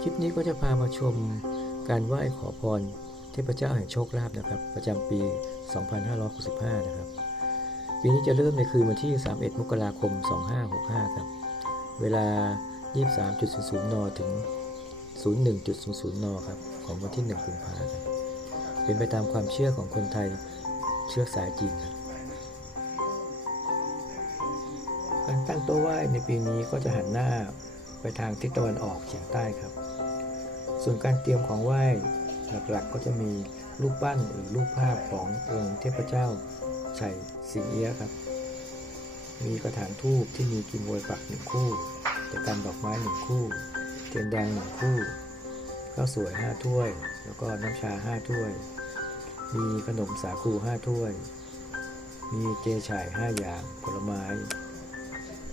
คลิปนี้ก็จะพามาชมการไหว้ขอพรเทพเจ้าแห่งโชคลาภนะครับ ประจำปี 2565 นะครับ ปีนี้จะเริ่มในคืนวันที่ 31 มกราคม 2565 ครับ เวลา 23.00 น ถึง 01.00 น ครับ ของวันที่ 1 กุมภาพันธ์เป็นไปตามความเชื่อของคนไทยเชื้อสายจีนครับการตั้งโต๊ะไหว้ในปีนี้ก็จะหันหน้า ไปทางทิศตะวันออกเฉียงใต้ครับ ส่วนการเตรียมของไหว้หลักๆก็จะมีรูปปั้นหรือรูปภาพขององค์เทพเจ้าชัยสิงเอียครับ มีกระถางทูบที่มีกิมโวยปักหนึ่งคู่ตะกันดอกไม้หนึ่งคู่ เทียนแดงหนึ่งคู่ข้าวสวยห้าถ้วย แล้วก็น้ำชาห้าถ้วย มีขนมสาคูห้าถ้วย มีเจฉ่ายห้าอย่าง ผลไม้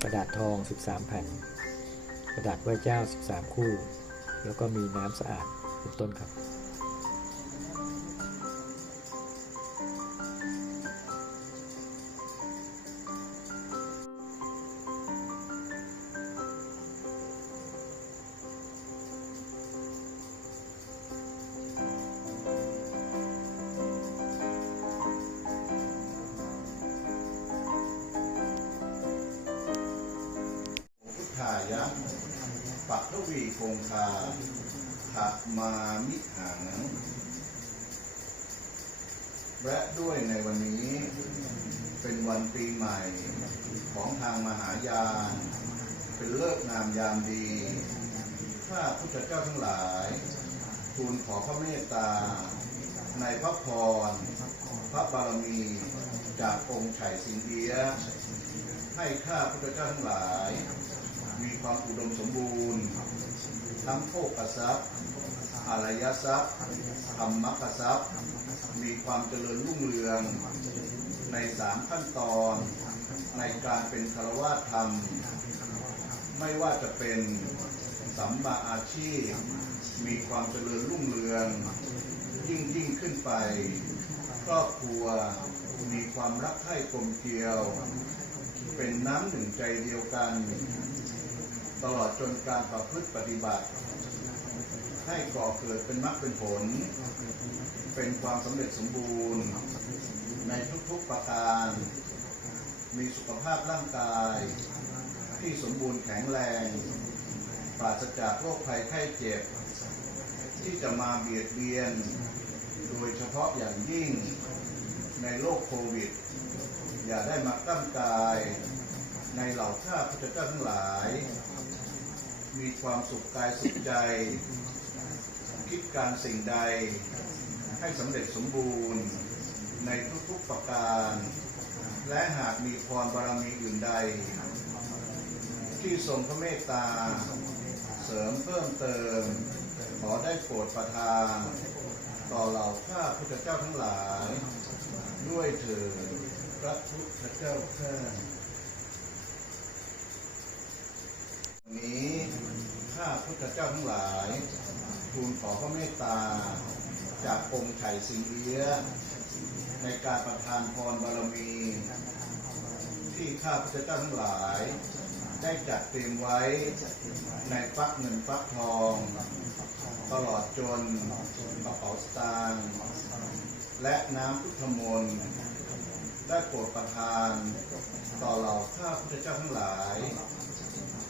กระดาษทอง 13 แผ่น กระดาษไหว้เจ้า 13 คู่ แล้วก็มีน้ำสะอาดเป็นต้นครับ ปีคงคาถะมามิหังและด้วยในวันนี้เป็นวันปีใหม่ของทางมหายาน เป็นเลิกงามยามดีข้าพุทธเจ้าทั้งหลาย ทูลขอพระเมตตา ในพระพร พระบารมีจากองค์ไฉสิงเอีย ให้ข้าพุทธเจ้าทั้งหลาย มีความอุดมสมบูรณ์ ทั้งโภคทรัพย์อารยทรัพย์ธรรมกทรัพย์มีความเจริญรุ่งเรือง ในสามขั้นตอน ในการเป็นคารวะธรรม ไม่ว่าจะเป็นสัมมาอาชีพ มีความเจริญรุ่งเรือง ยิ่งยิ่งขึ้นไป ครอบครัวมีความรักใคร่กลมเกลียว เป็นน้ำหนึ่งใจเดียวกัน ตลอดจนการประพฤติปฏิบัติ ให้ก่อเกิดเป็นมรรคเป็นผล เป็นความสำเร็จสมบูรณ์ ในทุกๆประการ มีสุขภาพร่างกาย ที่สมบูรณ์แข็งแรง ปราศจากโรคภัยไข้เจ็บ ที่จะมาเบียดเบียน โดยเฉพาะอย่างยิ่งในโรคโควิด อย่าได้มาตั้งกายในเหล่าข้าพุทธเจ้าทั้งหลาย มีความสุขกายสุขใจ คิดการสิ่งใด ให้สำเร็จสมบูรณ์ในทุกๆประการ และหากมีพรบารมีอื่นใด ที่ทรงพระเมตตา เสริมเพิ่มเติม ขอได้โปรดประทาน ต่อเหล่าข้าพุทธเจ้าทั้งหลาย ด้วยเถิดพระพุทธเจ้าข้าวันนี้ พุทธเจ้าทั้งหลายทูลขอพระเมตตา จากองค์ไฉสิงเอียะในการประทานพรบารมี ที่ข้าพุทธเจ้าทั้งหลาย ได้จัดเตรียมไว้ในฟักเงินฟักทอง ตลอดจนกระเป๋าสตางค์และน้ำพุทธมนต์ได้โปรดประทาน ต่อเหล่าข้าพุทธเจ้าทั้งหลาย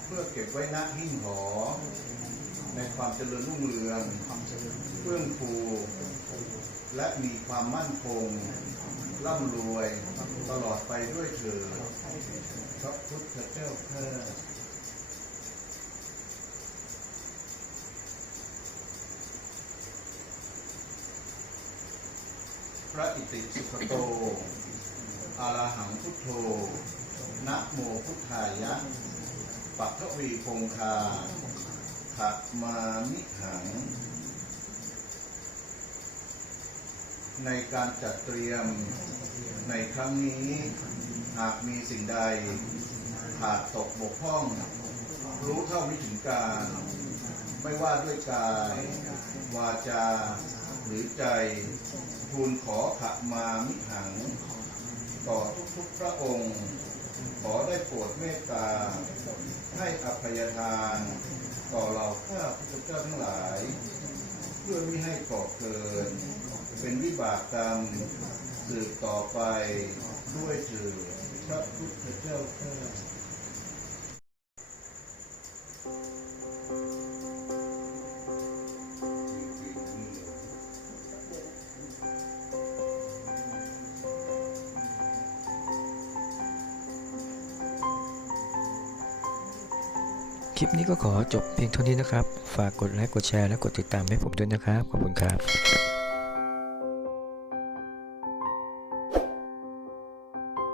เพื่อเก็บไว้ณหิ้งหอ ในความเจริญรุ่งเรืองเพื่องฟูและมีความมั่นคง ร่ำรวยตลอดไปด้วยเถิดพระพุทธเจ้าข้าพระอิติสุขโตอะระหังพุทโธนะโมพุทธายะ ปัทวีคงคาขัดมามิหัง ในการจัดเตรียมในครั้งนี้ หากมีสิ่งใดขาดตกบกพร่อง รู้เท่าไม่ถึงการ ไม่ว่าด้วยกาย วาจา หรือใจ ทูลขอขมามิหัง ต่อทุกๆพระองค์ ขอได้โปรดเมตตา ให้อภัยทาน ต่อเราข้าพุทธเจ้าทั้งหลาย เพื่อไม่ให้ก่อเกิน เป็นวิบากกรรมสืบต่อไปด้วยเถิดพระพุทธเจ้าข้า คลิปนี้ก็ขอจบเพียงเท่านี้นะครับ ฝากกดไลค์กดแชร์และกดติดตามให้ผมด้วยนะครับ ขอบคุณครับ